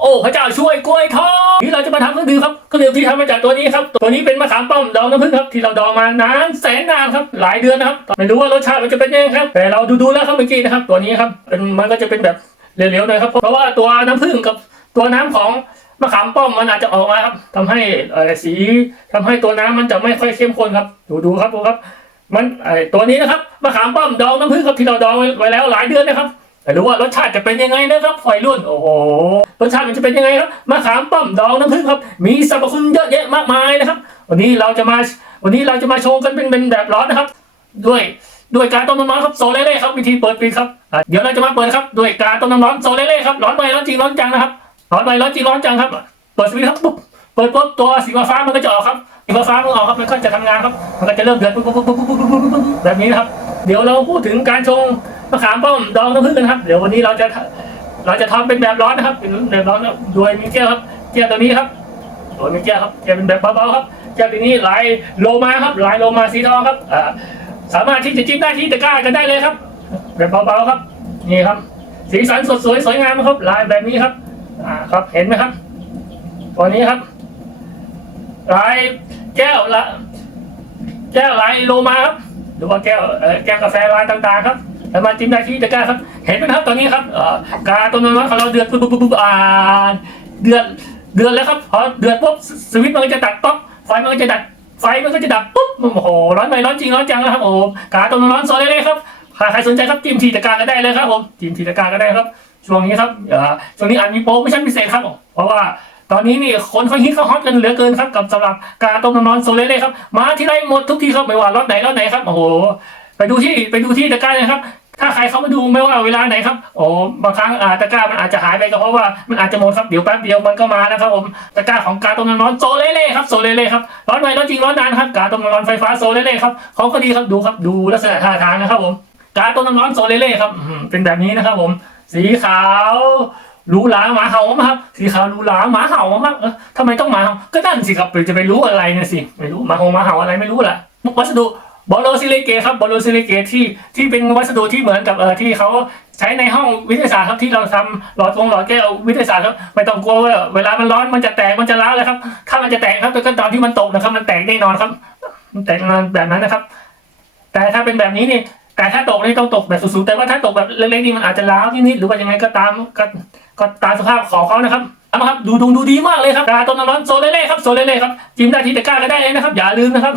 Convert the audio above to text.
โอ้พระเจ้าช่วยกล้วยทอดนี่เราจะมาทำเครื่องดื่มครับเครื่องดื่มที่ทำมาจากตัวนี้ครับตัวนี้เป็นมะขามป้อมดองน้ำผึ้งครับที่เราดองมานานแสนนานครับหลายเดือนนะครับไม่รู้ว่ารสชาติมันจะเป็นยังไงครับ แต่เราดูๆแล้วครับเมื่อกี้นะครับ ตัวนี้ครับเป็นมันก็จะเป็นแบบเหลวๆหน่อยครับเพราะว่าตัวน้ำผึ้งกับตัวน้ำของมะขามป้อมมันอาจจะออกมาครับทำให้สีทำให้ตัวน้ำมันจะไม่ค่อยเข้มข้นครับ ดูดูๆครับดูครับ มันไอตัวนี้นะครับมะขามป้อมดองน้ำผึ้งครับที่เราดองไว้แล้วหลายเดือนนะครับ ไม่รู้ว่ารสชาติจะเป็นยังไงนะครับฝอยรุ่นโอ้โหรสชาติมันจะเป็นยังไงครับมะขามป้อมดองน้ำผึ้งครับ มีสรรพคุณเยอะแยะมากมายนะครับ วันนี้เราจะมาวันนี้เราจะมาโชว์กันเป็นเป็นแบบร้อนนะครับ ด้วยด้วยการต้มน้ำร้อนครับโซเล่ๆครับวิธีเปิดปิดครับเดี๋ยวเราจะมาเปิดครับด้วยการต้มน้ำร้อนโซเล่ๆครับร้อนไปร้อนจริงร้อนจังนะครับร้อนไปร้อนจริงร้อนจังครับ เปิดสวิตช์ครับปุ๊บเปิดปุ๊บตัวสีฟ้ามันก็จะออกครับสีฟ้ามันออกครับมันก็จะทำงานครับ มันก็จะเริ่มเดือดปุ๊บปุ๊บปุ๊บปุ๊บปุ๊บปุ๊บแบบนี้นะครับ เดี๋ยวเราพูดถึงการชง มะขามป้อมดองน้ำผึ้งกันครับ เดี๋ยววันนี้เราจะ เราจะทำเป็นแบบร้อนนะครับ เป็นแบบร้อนครับโดยมีแก้วครับแก้วตัวนี้ครับโดยมีแก้วครับแก้วเป็นแบบเบาๆครับแก้วตัวนี้ลายโลมาครับลายโลมาสีทองครับอ่าสามารถที่จะจิ้มได้ที่ตะกร้ากันได้เลยครับ แบบเบาๆครับนี่ครับ สีสันสดสวยสวยงามครับ ลายแบบนี้ครับ อ่าครับเห็นไหมครับตัวนี้ครับลายแก้วละ แก้วลายโลมาครับหรือว่าแก้วแก้วกาแฟลายต่างๆครับ สามาจิ้มได้ที่ตะกร้าครับ เห็นไหมครับตอนนี้ครับกาตัวน้อยของเราเดือดปุ๊บปุ๊บปุ๊บปุ๊บอ่าเดือดเดือดแล้วครับพอเดือดปุ๊บสวิตช์มันก็จะตัดป๊อกไฟมันก็จะดับไฟมันก็จะดับปุ๊บโอ้โหร้อนไปร้อนจริงร้อนจังนะครับโอ้กาตัวน้อยโซเล่ครับใครใครสนใจครับจิ้มที่ตะกร้าก็ได้เลยครับผมจิ้มที่ตะกร้าก็ได้ครับ ช่วงนี้ครับอ่อช่วงนี้อาจมีโปรโมชั่นพิเศษครับเพราะว่าตอนนี้นี่คนเขาฮิตเขาฮอตกันเหลือเกินครับกับสำหรับการต้มน้ำร้อนโซเล่ครับ มาที่ไรหมดทุกทีครับไม่ว่ารถไหนรถไหนครับโอ้โห ไปดูที่ไปดูที่ตะกร้าเลยครับ ถ้าใครเขามาดูไม่ว่าเวลาไหนครับโอ้บางครั้งอ่าตะกร้ามันอาจจะหายไปก็เพราะว่ามันอาจจะหมดครับเดี๋ยวแป๊บเดียวมันก็มานะครับผมตะกร้าของกาต้มน้ำร้อนโซเล่ๆครับโซเล่ๆครับร้อนไปร้อนจริงร้อนนานครับกาต้มน้ำร้อนไฟฟ้าโซเล่ๆครับของก็ดีครับดูครับดูลักษณะท่าทางนะครับผมกาต้มน้ำร้อนโซเล่ๆครับเป็นแบบนี้นะครับ ผม สีขาวหรูหราหมาเห่ามาครับสีขาวหรูหราหมาเห่ามากเออทำไมต้องหมาเห่าก็นั่นสิครับจะไปรู้อะไรเนี่ยสิไม่รู้หมาเห่าหมาเห่าอะไรไม่รู้แหละวัสดุ บอลโลซิลิเกตครับบอลโลซิลิเกตที่ที่เป็นวัสดุที่เหมือนกับเออที่เขาใช้ในห้องวิทยาศาสตร์ครับที่เราทำหลอดวงหลอดแก้ววิทยาศาสตร์ครับไม่ต้องกลัวว่าเวลามันร้อนมันจะแตกมันจะร้าวเลยครับ ถ้ามันจะแตกครับก็ตอนที่มันตกนะครับ มันแตกแน่นอนครับ มันแตกแบบนั้นนะครับ แต่ถ้าเป็นแบบนี้นี่แต่ถ้าตกนี่ต้องตกแบบสูงๆแต่ว่าถ้าตกแบบเล็กๆนี่มันอาจจะร้าวนิดๆหรือว่ายังไงก็ตามก็ก็ตามสภาพของเขานะครับเอามาครับดูดูดูดีมากเลยครับกาต้มน้ำร้อนโซเล่ครับโซเล่ๆครับจิ้มได้ที่ตะกร้าก็ได้เลยนะครับ อย่าลืมนะครับ